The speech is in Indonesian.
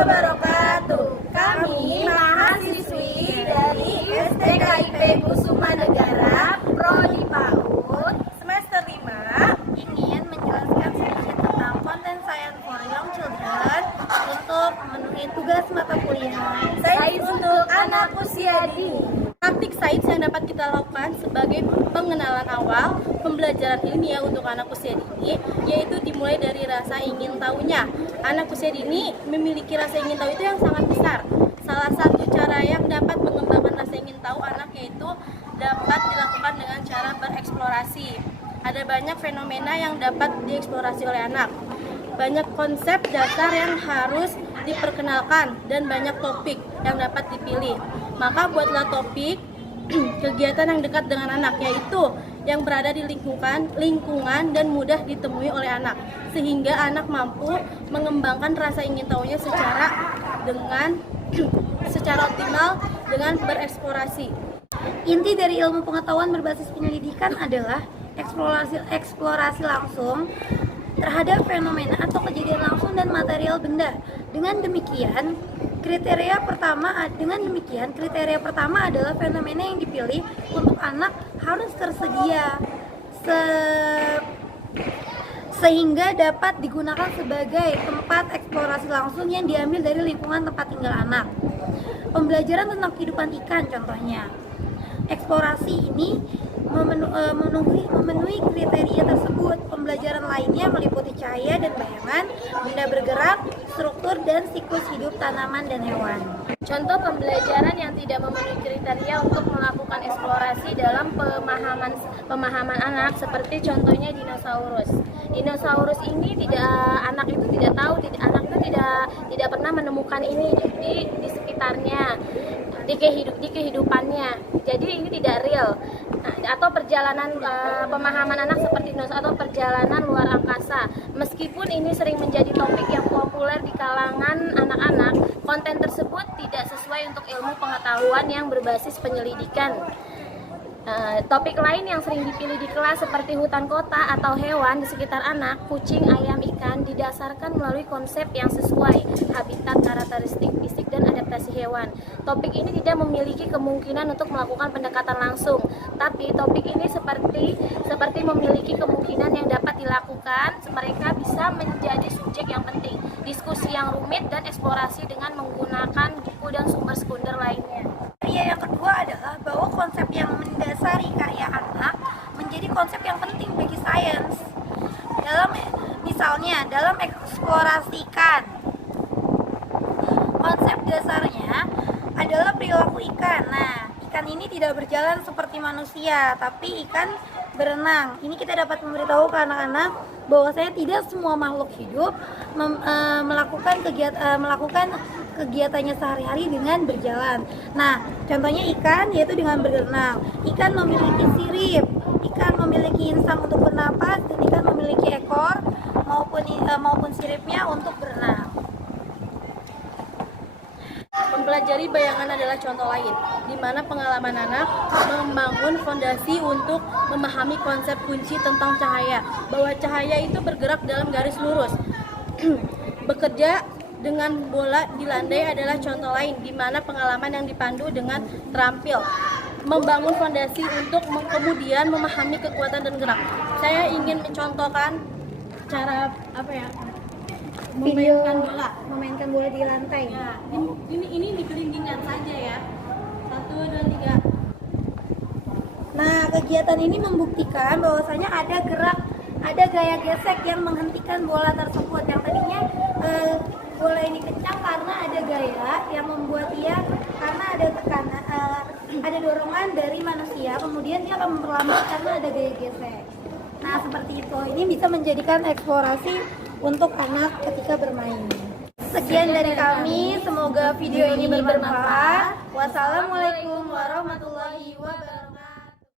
wabarakatuh. Kami mahasiswi dari STKIP Kusuma Negara Prodi PAUD semester 5 ingin menjelaskan sedikit tentang konten Science for Young Children untuk memenuhi tugas mata kuliah Sains untuk anak usia dini. Praktik sains yang dapat kita lakukan sebagai pengenalan awal pembelajaran ilmiah untuk anak usia dini, yaitu dimulai dari rasa ingin tahunya. Anak usia dini memiliki rasa ingin tahu itu yang sangat besar. Salah satu cara yang dapat mengembangkan rasa ingin tahu anak yaitu dapat dilakukan dengan cara bereksplorasi. Ada banyak fenomena yang dapat dieksplorasi oleh anak. Banyak konsep dasar yang harus diperkenalkan dan banyak topik yang dapat dipilih. Maka buatlah topik kegiatan yang dekat dengan anak, yaitu yang berada di lingkungan dan mudah ditemui oleh anak, sehingga anak mampu mengembangkan rasa ingin tahunya secara optimal dengan bereksplorasi. Inti dari ilmu pengetahuan berbasis penyelidikan adalah eksplorasi langsung terhadap fenomena atau kejadian langsung dan material benda. Dengan demikian, kriteria pertama adalah fenomena yang dipilih untuk anak harus tersedia sehingga dapat digunakan sebagai tempat eksplorasi langsung yang diambil dari lingkungan tempat tinggal anak. Pembelajaran tentang kehidupan ikan contohnya. Eksplorasi ini memenuhi kriteria tersebut. Pembelajaran lainnya meliputi cahaya dan bayangan, benda bergerak, struktur dan siklus hidup tanaman dan hewan. Contoh pembelajaran yang tidak memenuhi kriteria untuk melakukan eksplorasi dalam pemahaman anak seperti contohnya dinosaurus. Dinosaurus ini anak itu tidak pernah menemukan ini di sekitarnya, di kehidupannya. Jadi ini tidak real. Atau perjalanan pemahaman anak seperti atau perjalanan luar angkasa. Meskipun ini sering menjadi topik yang populer di kalangan anak-anak, konten tersebut tidak sesuai untuk ilmu pengetahuan yang berbasis penyelidikan. Topik lain yang sering dipilih di kelas seperti hutan kota atau hewan di sekitar anak, kucing, ayam, ikan, didasarkan melalui konsep yang sesuai, habitat, karakteristik fisik, dan adaptasi hewan. Topik ini tidak memiliki kemungkinan untuk melakukan pendekatan langsung, tapi topik ini seperti memiliki kemungkinan yang dapat dilakukan. Mereka bisa menjadi subjek yang penting, diskusi yang rumit, dan eksplorasi dengan menggunakan buku dan sumber lainnya. Yang kedua adalah bahwa konsep yang mendasari karya anak menjadi konsep yang penting bagi sains. Dalam eksplorasi ikan, konsep dasarnya adalah perilaku ikan. Nah, ikan ini tidak berjalan seperti manusia, tapi ikan berenang. Ini kita dapat memberitahu ke anak-anak bahwasanya tidak semua makhluk hidup melakukan kegiatannya sehari-hari dengan berjalan. Nah, contohnya ikan yaitu dengan berenang. Ikan memiliki sirip, ikan memiliki insang untuk bernapas, dan ikan memiliki ekor maupun siripnya untuk berenang. Mempelajari bayangan adalah contoh lain, di mana pengalaman anak membangun fondasi untuk memahami konsep kunci tentang cahaya, bahwa cahaya itu bergerak dalam garis lurus. Bekerja dengan bola di landai adalah contoh lain, di mana pengalaman yang dipandu dengan terampil membangun fondasi untuk kemudian memahami kekuatan dan gerak. Saya ingin mencontohkan cara memainkan bola di lantai. Ya, ini digelindingkan saja ya. 1, 2, 3. Nah, kegiatan ini membuktikan bahwasanya ada gaya gesek yang menghentikan bola tersebut. Yang tadinya bola ini kencang karena ada gaya yang membuat karena ada tekanan, ada dorongan dari manusia, kemudian dia akan memperlambat karena ada gaya gesek. Nah, seperti itu. Ini bisa menjadikan eksplorasi untuk anak ketika bermain. Sekian dari kami, semoga video ini bermanfaat. Wassalamualaikum warahmatullahi wabarakatuh.